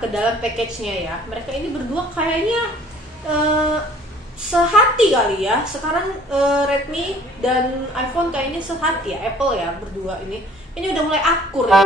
ke dalam package-nya ya. Mereka ini berdua kayaknya sehati kali ya. Sekarang Redmi dan iPhone kayaknya sehati ya, Apple ya berdua ini. Ini udah mulai akur ya.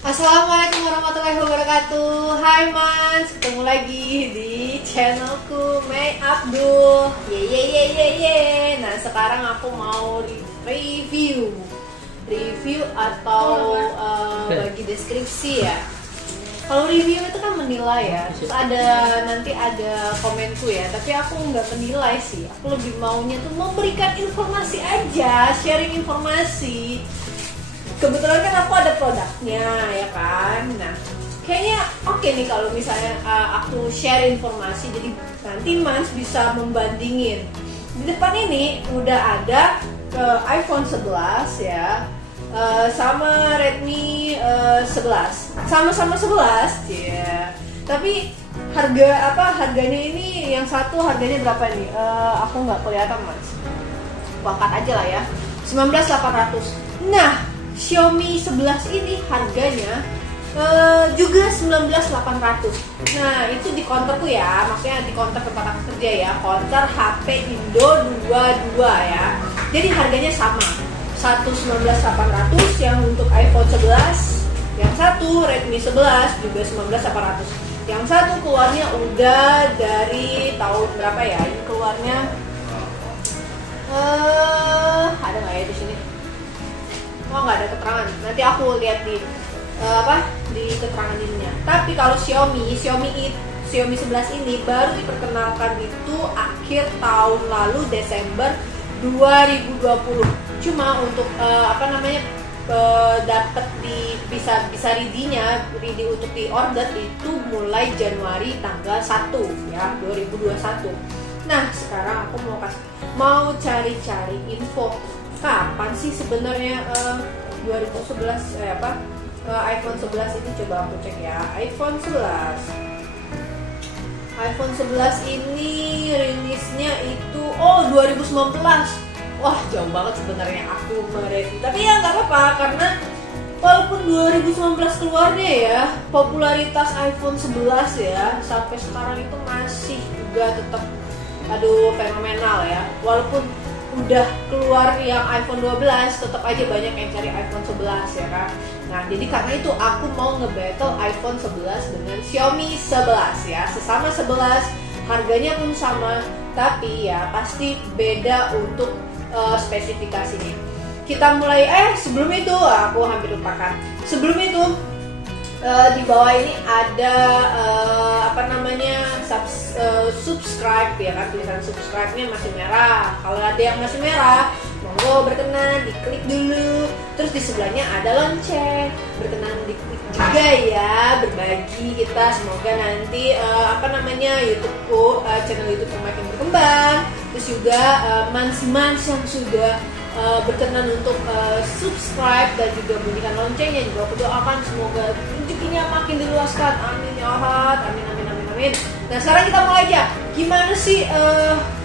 Assalamualaikum warahmatullahi wabarakatuh. Hai Mans, ketemu lagi di channelku Mei Abdul. Ye. Nah sekarang aku mau review atau bagi deskripsi ya. Kalau review itu kan menilai ya, terus nanti ada komenku ya. Tapi aku nggak menilai sih, aku lebih maunya tuh memberikan informasi aja, sharing informasi. Kebetulan kan aku ada produknya ya kan. Nah kayaknya oke nih kalau misalnya aku share informasi, jadi nanti Mas bisa membandingin. Di depan ini udah ada iPhone 11 ya, sama Redmi 11, sama-sama 11 ya. Tapi harganya ini, yang satu harganya berapa nih? Aku nggak kelihatan Mas. Angkat aja lah ya, 19.800. Nah Xiaomi 11 ini harganya juga 19.800. Nah itu di counterku ya, maksudnya di counter tempat aku kerja ya, counter HP Indo 22 ya. Jadi harganya sama, satu 19.800 yang untuk iPhone 11, yang satu Redmi 11 juga 19.800. Yang satu keluarnya udah dari tahun berapa ya? Ini keluarnya ada nggak ya di sini? Oh nggak ada keterangan. Nanti aku lihat di di keterangan ininya. Tapi kalau Xiaomi 11 ini baru diperkenalkan itu akhir tahun lalu, Desember 2020. Cuma untuk dapat bisa ready untuk di order itu mulai Januari tanggal 1 ya 2021. Nah sekarang aku mau cari-cari info kapan sih sebenarnya 2011 iPhone 11 ini. Coba aku cek ya, iPhone 11 ini rilisnya itu 2019. Wah jauh banget sebenarnya aku mereview, tapi ya nggak apa-apa karena walaupun 2019 keluarnya ya, popularitas iPhone 11 ya sampai sekarang itu masih juga tetap fenomenal ya. Walaupun udah keluar yang iPhone 12 tetap aja banyak yang cari iPhone 11 ya kan. Nah jadi karena itu aku mau nge-battle iPhone 11 dengan Xiaomi 11 ya, sesama 11, harganya pun sama, tapi ya pasti beda untuk spesifikasinya. Kita mulai sebelum itu aku hampir lupakan. Sebelum itu di bawah ini ada subscribe ya kan, tulisan subscribe-nya masih merah. Kalau ada yang masih merah, monggo berkenan diklik dulu. Terus di sebelahnya ada lonceng, berkenan diklik juga ya, berbagi kita. Semoga nanti YouTubeku, channel YouTube semakin berkembang. Terus juga mans yang sudah berkenan untuk subscribe dan juga bunyikan loncengnya, juga aku doakan semoga rezekinya makin diluaskan, amin ya Allah, amin. Nah sekarang kita mulai aja, gimana sih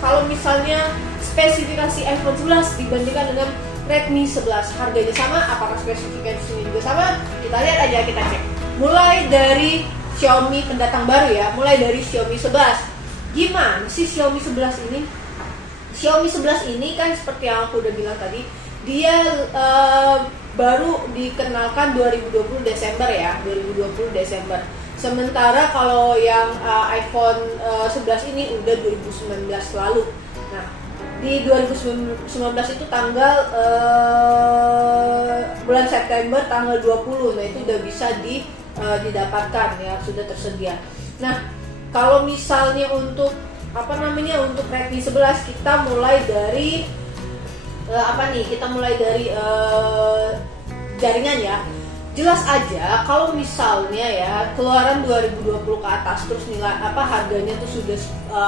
kalau misalnya spesifikasi iPhone 11 dibandingkan dengan Redmi 11, harganya sama, apakah spesifikasinya juga sama? Kita lihat aja, kita cek. Mulai dari Xiaomi pendatang baru ya, mulai dari Xiaomi 11. Gimana sih Xiaomi 11 ini? Xiaomi 11 ini kan seperti yang aku udah bilang tadi, dia baru dikenalkan 2020 Desember ya, 2020 Desember. Sementara kalau yang iPhone 11 ini udah 2019 lalu. Nah, di 2019 itu tanggal bulan September tanggal 20. Nah, itu udah bisa didapatkan ya, sudah tersedia. Nah, kalau misalnya untuk untuk Redmi 11 kita mulai dari jaringan ya. Jelas aja kalau misalnya ya keluaran 2020 ke atas terus nilai harganya tuh sudah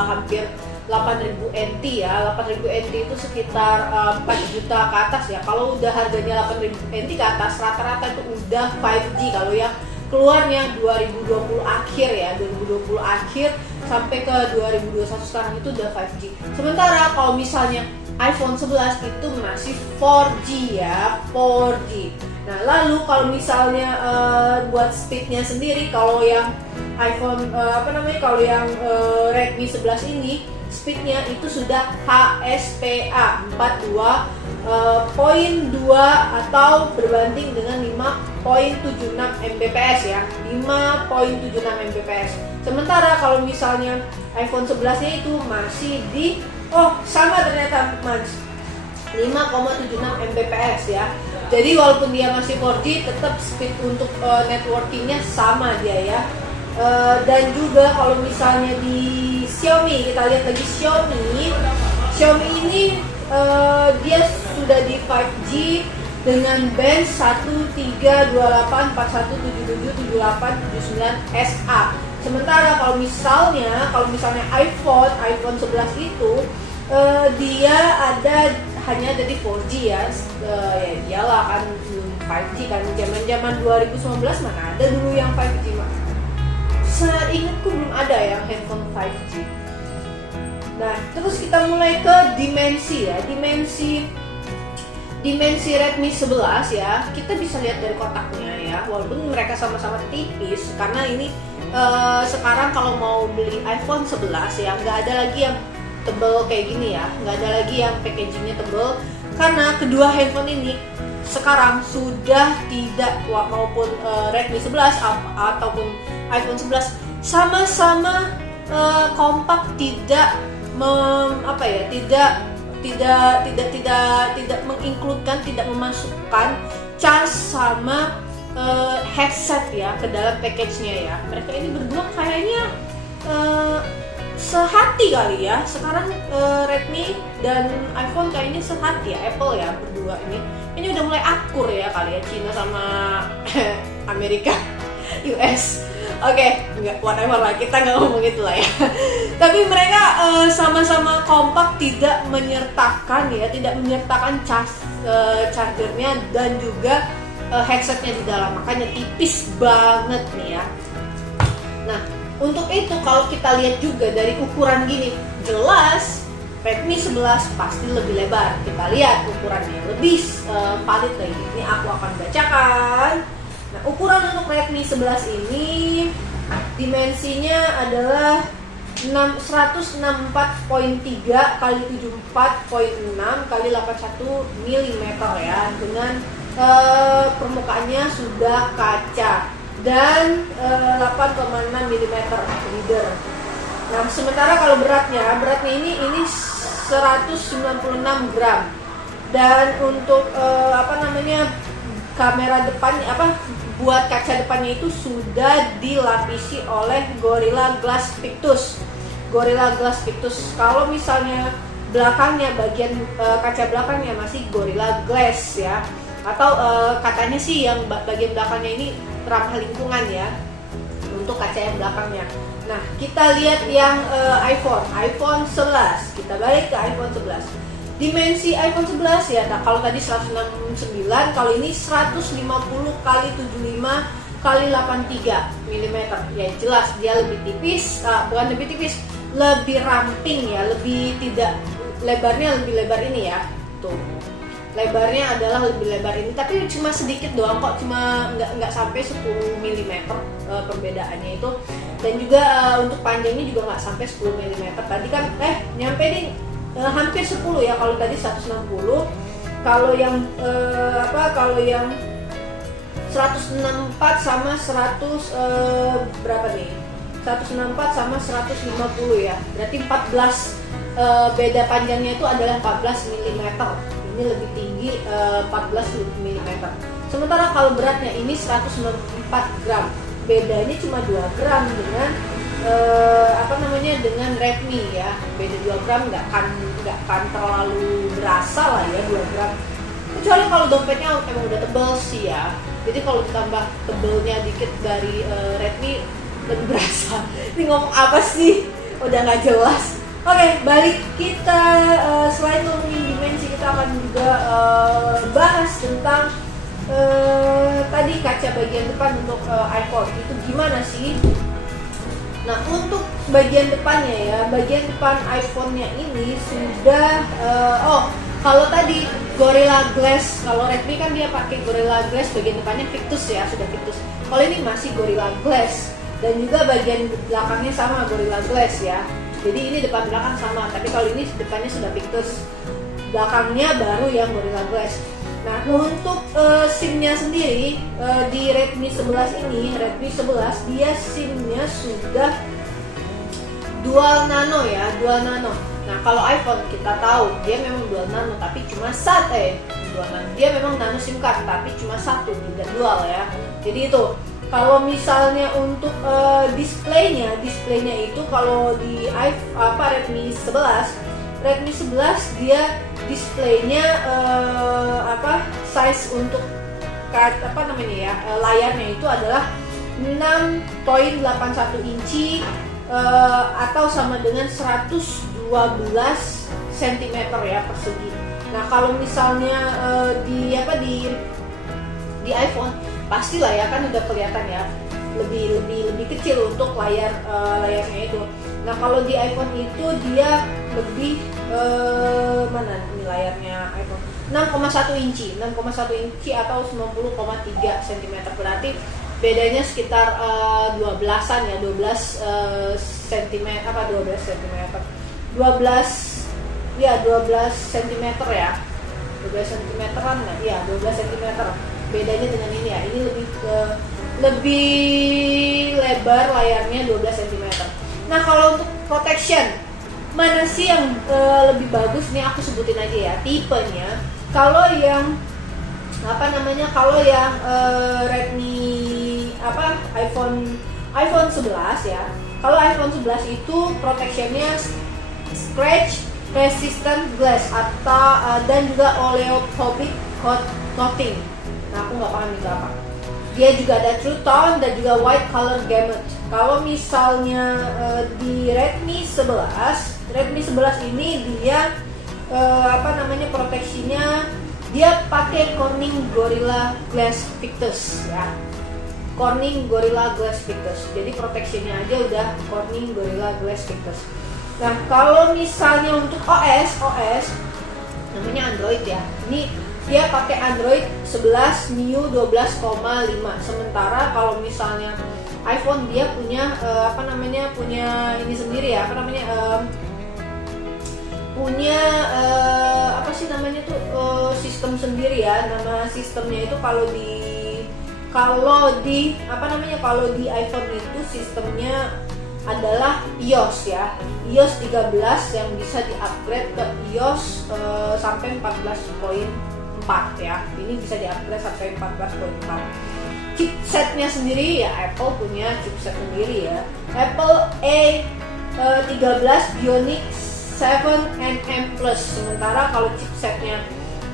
hampir 8.000 NT ya. 8.000 NT itu sekitar 4 juta ke atas ya. Kalau udah harganya 8.000 NT ke atas, rata-rata itu udah 5G. Kalau yang keluarnya 2020 akhir ya, 2020 akhir sampai ke 2021 sekarang itu udah 5G. Sementara kalau misalnya iPhone 11 itu masih 4G ya, 4G. Nah, lalu kalau misalnya buat speednya sendiri, kalau yang iPhone kalau yang Redmi 11 ini speednya itu sudah HSPA 42.2 atau berbanding dengan 5.76 Mbps ya, 5.76 Mbps. Sementara kalau misalnya iPhone 11-nya itu masih di sama ternyata Mas, 5.76 Mbps ya. Jadi walaupun dia masih 4G, tetap speed untuk networkingnya sama dia ya. Dan juga kalau misalnya di Xiaomi, kita lihat lagi Xiaomi ini dia sudah di 5G dengan band 132841777879SA. Sementara kalau misalnya iPhone 11 itu dia hanya ada di 4G ya. Ya iyalah kan belum 5G kan, zaman 2019 mana ada dulu yang 5G mah. Seingatku belum ada yang handphone 5G. Nah, terus kita mulai ke dimensi ya. Dimensi Redmi 11 ya, kita bisa lihat dari kotaknya ya, walaupun mereka sama-sama tipis, karena ini sekarang kalau mau beli iPhone 11 ya, nggak ada lagi yang tebel kayak gini ya, nggak ada lagi yang packagingnya tebel, karena kedua handphone ini sekarang sudah tidak, maupun Redmi 11 ataupun iPhone 11 sama-sama kompak, tidak tidak menginkludkan, tidak memasukkan cas sama headset ya ke dalam package-nya ya. Mereka ini berdua kayaknya sehati kali ya. Sekarang Redmi dan iPhone kayaknya sehati ya, Apple ya berdua ini. Ini udah mulai akur ya kali ya, Cina sama Amerika, US. Oke, nggak, whatever lah, kita nggak ngomong itu lah ya. Tapi mereka sama-sama kompak, tidak menyertakan chargernya dan juga headsetnya di dalam, makanya tipis banget nih ya. Nah, untuk itu kalau kita lihat juga dari ukuran gini, jelas Redmi 11 pasti lebih lebar. Kita lihat ukurannya lebih valid lagi. Ini aku akan bacakan. Nah, ukuran untuk Redmi 11 ini dimensinya adalah 164.3 kali 74.6 kali 81 mm ya, dengan permukaannya sudah kaca dan 8,6 mm leader. Nah, sementara kalau beratnya ini 196 gram, dan untuk kamera depannya buat kaca depannya itu sudah dilapisi oleh Gorilla Glass Victus. Kalau misalnya belakangnya, bagian kaca belakangnya masih Gorilla Glass ya, atau katanya sih yang bagian belakangnya ini ramah lingkungan ya untuk kaca yang belakangnya. Nah, kita lihat yang iPhone 11. Kita balik ke iPhone 11. Dimensi iPhone 11 ya, nah kalau tadi 169, kalau ini 150 kali 75 kali 83 mm. Ya jelas dia lebih tipis, bukan lebih tipis, lebih ramping ya, lebarnya lebih lebar ini ya. Tuh. Lebarnya adalah lebih lebar ini, tapi cuma sedikit doang kok, cuma nggak sampai 10 mm perbedaannya itu. Dan juga untuk panjangnya juga nggak sampai 10 mm. Tadi kan nyampe nih hampir 10 ya, kalau tadi 160. Kalau yang 164 sama 100 berapa nih? 164 sama 150 ya. Berarti 14 beda panjangnya itu adalah 14 mm. Ini lebih tinggi 14 mm. Sementara kalau beratnya ini 194 gram. Bedanya cuma 2 gram dengan dengan Redmi ya. Beda 2 gram nggak kan terlalu berasa lah ya, 2 gram. Kecuali kalau dompetnya emang udah tebel sih ya. Jadi kalau ditambah tebelnya dikit dari Redmi lebih berasa. Ini ngomong apa sih? Udah nggak jelas. Oke, balik kita selain ngomongin dimensi, kita akan juga bahas tentang tadi kaca bagian depan untuk iPhone itu gimana sih? Nah, untuk bagian depannya ya, bagian depan iPhone-nya ini sudah kalau tadi Gorilla Glass, kalau Redmi kan dia pakai Gorilla Glass, bagian depannya Victus ya, sudah Victus. Kalau ini masih Gorilla Glass dan juga bagian belakangnya sama Gorilla Glass ya. Jadi ini depan belakang sama, tapi kalau ini depannya sudah Victus, belakangnya baru yang Gorilla Glass. Nah, untuk SIM-nya sendiri di Redmi 11 ini, Redmi 11 dia SIM-nya sudah dual nano ya, dual nano. Nah, kalau iPhone kita tahu dia memang dual nano, tapi cuma dual nano. Dia memang nano SIM card, tapi cuma satu, tidak dual ya. Jadi itu. Kalau misalnya untuk displaynya itu kalau di Redmi 11 dia displaynya size untuk layarnya itu adalah 6.81 inci atau sama dengan 112 cm ya persegi. Nah, kalau misalnya di iPhone pastilah ya, kan udah kelihatan ya lebih kecil untuk layarnya itu. Nah, kalau di iPhone itu dia lebih mana ini layarnya iPhone 6,1 inci atau 90,3 cm, berarti bedanya sekitar 12-an ya, 12 cm ya, 12 cm ya, 12 cm-an ya, 12 cm bedanya dengan ini ya. Ini lebih lebar layarnya 12 cm. Nah, kalau untuk protection mana sih yang lebih bagus nih, aku sebutin aja ya tipenya. Kalau yang Redmi iPhone 11 ya. Kalau iPhone 11 itu protectionnya scratch resistant glass atau dan juga oleophobic coating. Nah, aku nggak paham itu apa. Dia juga ada True Tone dan juga White Color Gamut. Kalau misalnya di Redmi 11 ini dia proteksinya dia pakai Corning Gorilla Glass Victus ya. Corning Gorilla Glass Victus. Jadi proteksinya aja udah Corning Gorilla Glass Victus. Nah, kalau misalnya untuk OS namanya Android ya. Ini dia pakai Android 11 MIUI 12,5. Sementara kalau misalnya iPhone dia punya punya ini sendiri ya, sistem sendiri ya. Nama sistemnya itu kalau di iPhone itu sistemnya adalah iOS ya, iOS 13 yang bisa di-upgrade ke iOS sampai 14.4 ya. Ini bisa di-upgrade sampai 14.4. Chipsetnya sendiri ya, Apple punya chipset sendiri ya, Apple A13 Bionic 7nm Plus. Sementara kalau chipsetnya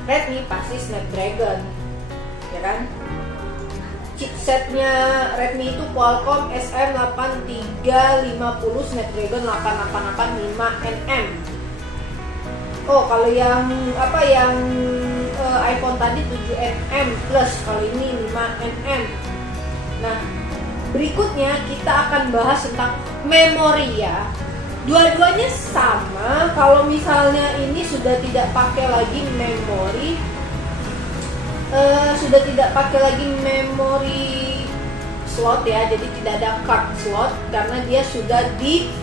Redmi pasti Snapdragon ya kan. Chipsetnya Redmi itu Qualcomm SM8350 Snapdragon 888 5nm. Oh, kalau yang iPhone tadi 7nm Plus, kalau ini 5nm. Nah, berikutnya kita akan bahas tentang memori ya. Dua-duanya sama. Kalau misalnya ini sudah tidak pakai lagi memori, slot ya, jadi tidak ada card slot karena dia sudah di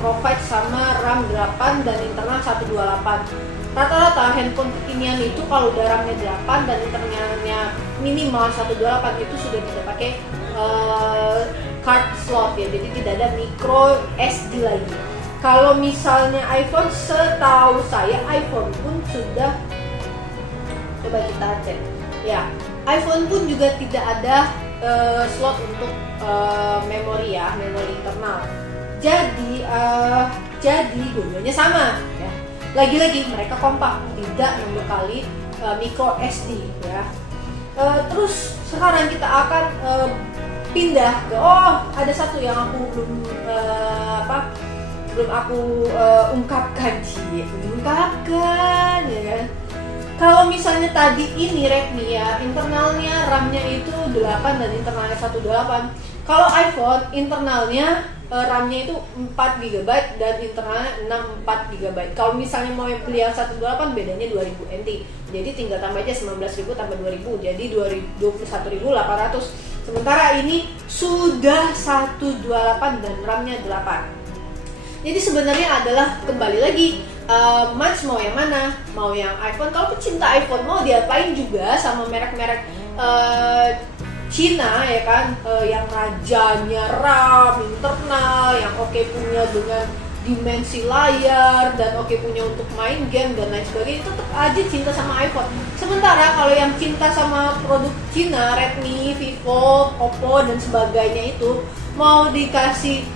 provide sama RAM 8 dan internal 128. Rata-rata handphone kekinian itu kalau udah RAM-nya 8 dan internalnya minimal 128 itu sudah tidak pakai card slot ya, jadi tidak ada micro SD lagi. Kalau misalnya iPhone, setahu saya iPhone pun sudah, coba kita cek ya, iPhone pun juga tidak ada slot untuk memori ya, memori internal. Jadi dua-duanya sama ya. Lagi-lagi mereka kompak, tidak membekali micro SD ya. Terus sekarang kita akan pindah ke ada satu yang aku sebelum aku ungkapkan ya kan. Kalau misalnya tadi ini Redmi ya, internalnya RAM-nya itu 8 dan internalnya 128. Kalau iPhone internalnya RAM-nya itu 4 GB dan internalnya 64 GB. Kalau misalnya mau beli yang 128 bedanya 2000 NT. Jadi tinggal tambah aja 19.000 tambah 2000 jadi 21.800. Sementara ini sudah 128 dan RAM-nya 8. Jadi sebenarnya adalah kembali lagi Mas mau yang mana? Mau yang iPhone? Kalau pecinta iPhone mau diapain juga sama merek-merek Cina ya kan, yang rajanya RAM internal, yang oke punya dengan dimensi layar dan oke punya untuk main game dan lain sebagainya, tetap aja cinta sama iPhone. Sementara kalau yang cinta sama produk Cina, Redmi, Vivo, Oppo dan sebagainya itu mau dikasih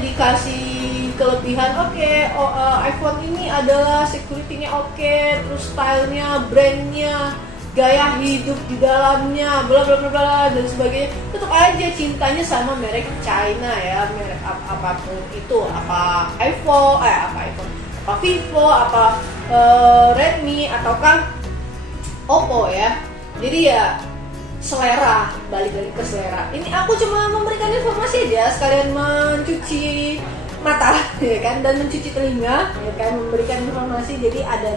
dikasih kelebihan, iPhone ini adalah security-nya oke, terus stylenya, brandnya, gaya hidup di dalamnya, bla bla bla bla dan sebagainya, tetap aja cintanya sama merek China ya, merek apapun itu, apa Vivo, Redmi ataukah Oppo ya. Jadi ya selera, balik lagi ke selera. Ini aku cuma memberikan informasi aja, sekalian mencuci mata ya kan, dan mencuci telinga ya kan, memberikan informasi. Jadi ada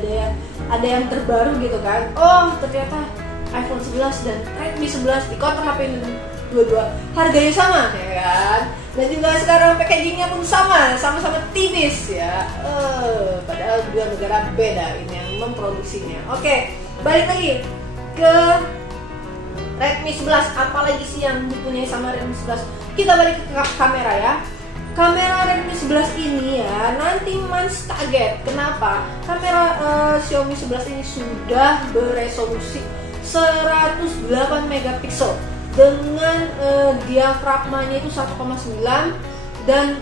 yang terbaru gitu kan. Oh ternyata iPhone 11 dan Redmi 11 di counter HP ini dua-dua harganya sama ya kan, dan juga sekarang packagingnya pun sama-sama tipis ya. Padahal dua negara beda ini yang memproduksinya. Oke, balik lagi ke Redmi 11, apalagi sih yang dipunyai sama Redmi 11? Kita balik ke kamera ya. Kamera Redmi 11 ini ya, nanti Mas kaget. Kenapa? Kamera Xiaomi 11 ini sudah beresolusi 108 megapiksel dengan diafragmanya itu 1,9 dan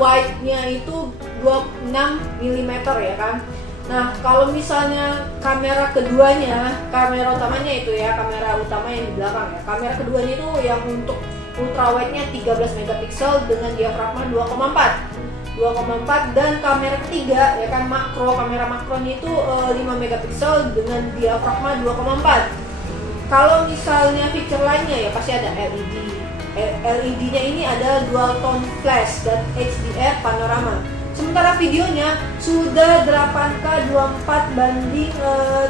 wide-nya itu 26 mm ya kan. Nah, kalau misalnya kamera keduanya, kamera utamanya itu ya, kamera utama yang di belakang ya. Kamera keduanya itu yang untuk ultra wide-nya 13 megapiksel dengan diafragma 2,4 dan kamera ketiga ya kan, kamera makronya itu 5 megapiksel dengan diafragma 2,4. Kalau misalnya fitur lainnya ya pasti ada LED. LED-nya ini ada dual tone flash dan HDR panorama. Sementara videonya sudah 8K 24 banding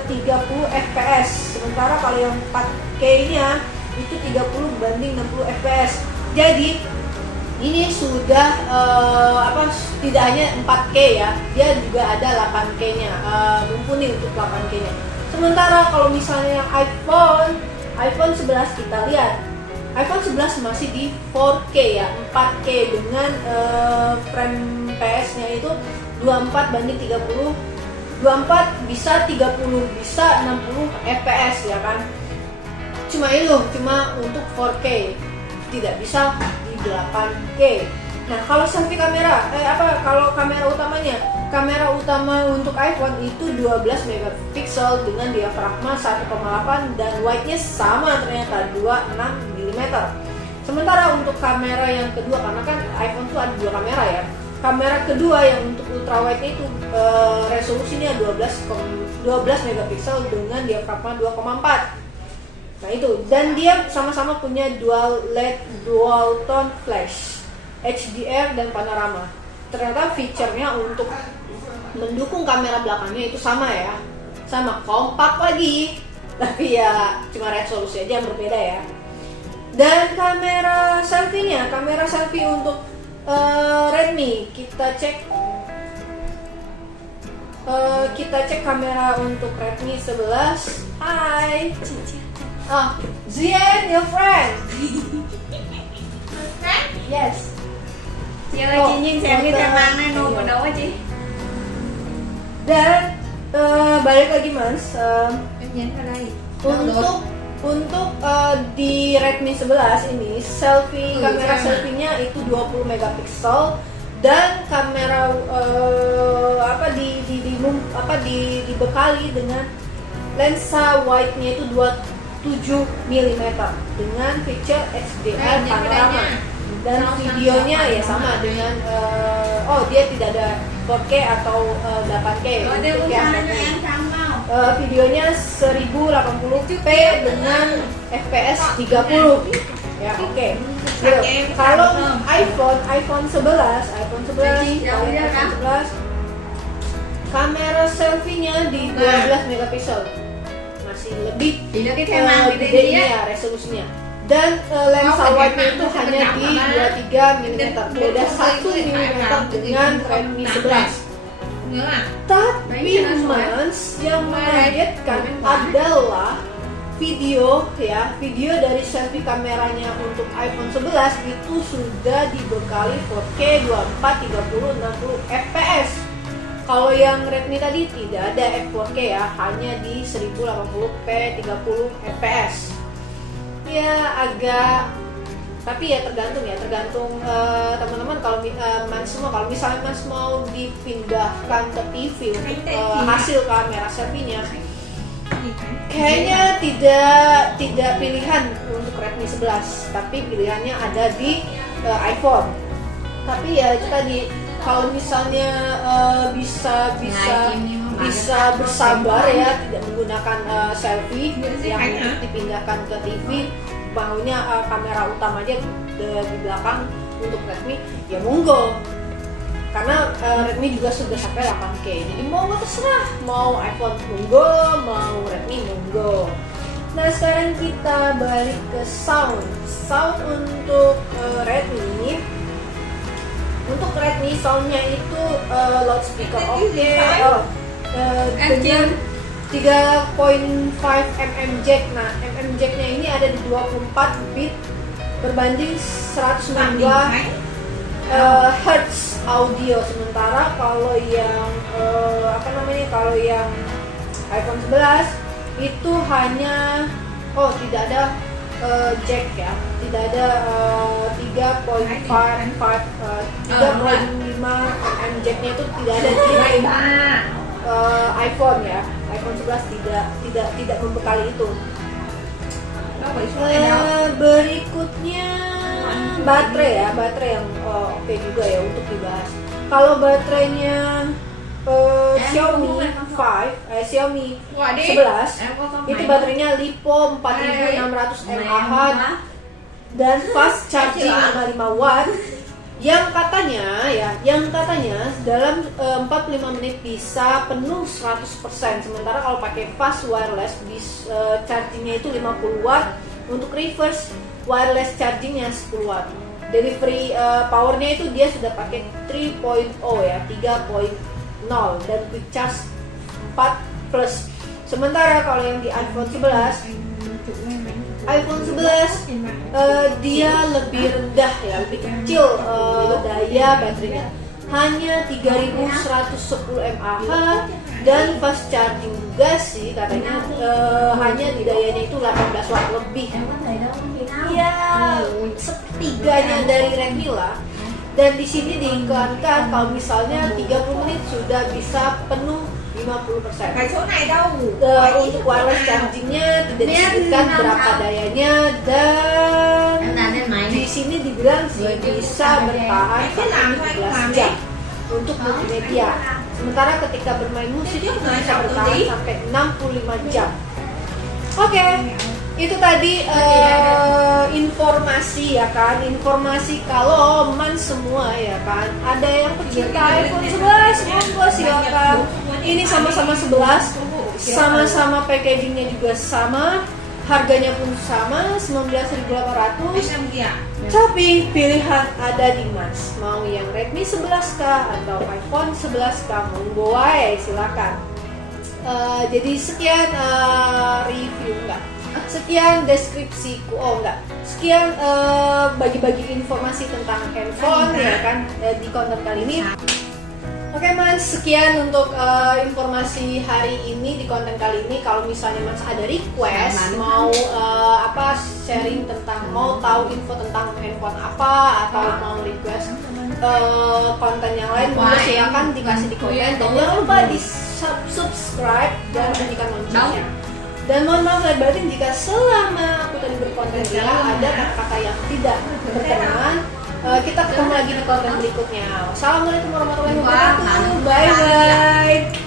30 fps. Sementara kalau yang 4K-nya itu 30 banding 60 fps. Jadi ini sudah tidak hanya 4K ya, dia juga ada 8K-nya, mumpuni untuk 8K-nya. Sementara kalau misalnya yang iPhone 11 kita lihat, iPhone 11 masih di 4K ya, 4K dengan frame PS-nya itu 24 banding 30, 24 bisa 30 bisa 60 fps ya kan. Cuma untuk 4K, tidak bisa di 8K. Nah, kalau selfie kamera, kalau kamera utama untuk iPhone itu 12 megapiksel dengan diafragma 1,8 dan wide-nya sama ternyata 26 mm. Sementara untuk kamera yang kedua, karena kan iPhone tuh ada dua kamera ya. Kamera kedua yang untuk ultra wide itu resolusinya 12 megapiksel dengan diafragma 2,4. Nah itu, dan dia sama-sama punya dual tone flash, HDR dan panorama. Ternyata fiturnya untuk mendukung kamera belakangnya itu sama ya, sama kompak lagi, tapi ya cuma resolusi aja yang berbeda ya. Dan kamera selfie untuk Redmi, kita cek kamera untuk Redmi 11. Hai Zian, your friend. Friend? Yes. Chị ơi, chị nhìn xem cái tem mang này nộp vào đâu hả chị? Dan balik lagi Mas, Em nhấn vào đây. untuk di Redmi 11 ini kamera selfie-nya itu 20 megapiksel dan kamera dibekali dengan lensa wide-nya itu 27 mm dengan fitur HDR panorama. Dan videonya ya sama dengan dia tidak ada 4K atau 8K Có untuk điều ya sao Redmi. em không mau. Videonya 1080p dengan FPS 30 ya, oke. Yuk, kalau iPhone 11 kamera selfie-nya di 12 megapiksel, masih lebih Thì nó cái theo mang cái gede đấy ya resolusinya. Dan lensa wide-nya itu hanya di 23 mm, beda 1 mm dengan Redmi 11. Nữa à? Tapi Mas, yang mengagetkan adalah video dari selfie kameranya untuk iPhone 11 itu sudah dibekali 4K 24, 30, 60 fps. Kalau yang Redmi tadi tidak ada F4K ya, hanya di 1080p 30 fps. Ya agak, tapi ya tergantung teman-teman. Kalau kalau misalnya Mas mau dipindahkan ke TV untuk hasil kamera selfie-nya, kayaknya tidak pilihan untuk Redmi 11, tapi pilihannya ada di iPhone. Tapi ya itu tadi, kalau misalnya bisa bersabar ya, tidak menggunakan selfie yang untuk dipindahkan ke TV, maunya kamera utama aja di belakang untuk Redmi, ya monggo. Karena Redmi juga sudah sampai 8K, jadi mau terserah, mau iPhone monggo, mau Redmi monggo. Nah sekarang kita balik ke sound untuk Redmi. Untuk Redmi soundnya itu loudspeaker oke, dengan 3.5 mm jack. Nah mm jacknya ini ada di 24 bit berbanding 192 Hertz audio. Sementara kalau yang kalau yang iPhone 11 itu hanya tidak ada jack ya, tidak ada 3.5 mm jacknya itu tidak ada di iPhone ya. iPhone 11 tidak membekali itu. Berikutnya baterai yang oke juga ya untuk dibahas. Kalau baterainya Xiaomi 11 itu baterainya LiPo 4600 mAh dan fast charging 55 watt, yang katanya dalam 45 menit bisa penuh 100%. Sementara kalau pakai fast wireless chargingnya itu 50 watt, untuk reverse wireless chargingnya 10 watt. Delivery powernya itu dia sudah pakai 3.0 ya, 3.0, dan quick charge 4 plus. Sementara kalau yang di iPhone 11 dia lebih rendah ya, lebih kecil daya baterainya, hanya 3110 mAh, dan fast charging juga sih katanya hanya di dayanya itu 18 watt lebih. Ya sepertiganya dari Redmi lah. Dan di sini diiklankan kalau misalnya 30 menit sudah bisa penuh 50%. Untuk wireless chargingnya tidak disebutkan berapa dayanya, dan di sini dibilang sih bisa bertahan sampai 17 jam untuk multimedia. Sementara ketika bermain musik itu bisa bertahan sampai 65 jam. Oke. Itu tadi informasi ya kan, informasi kalau man semua ya kan. Ada yang pecinta iPhone 11, monggo silakan. Ini sama-sama 11, sama-sama packagingnya juga sama, harganya pun sama 19.800. Tapi pilihan ada di Mas, mau yang Redmi 11 kah atau iPhone 11 kah, monggo wae silakan. Jadi sekian review sekian deskripsiku, sekian bagi-bagi informasi tentang handphone ya kan di konten kali ini. Oke Mas, sekian untuk informasi hari ini di konten kali ini. Kalau misalnya Mas ada request mau sharing tentang, mau tahu info tentang handphone apa, atau mau request konten yang lain, monggo silakan dikasih di komen, dan jangan lupa di subscribe dan bunyikan loncengnya. Dan mohon maaf lahir batin jika selama aku tadi berkonten ada kata-kata yang tidak berkenan, Kita ketemu lagi di konten berikutnya. Wassalamualaikum warahmatullahi Wah, wabarakatuh. mantap Bye sekali ya. bye.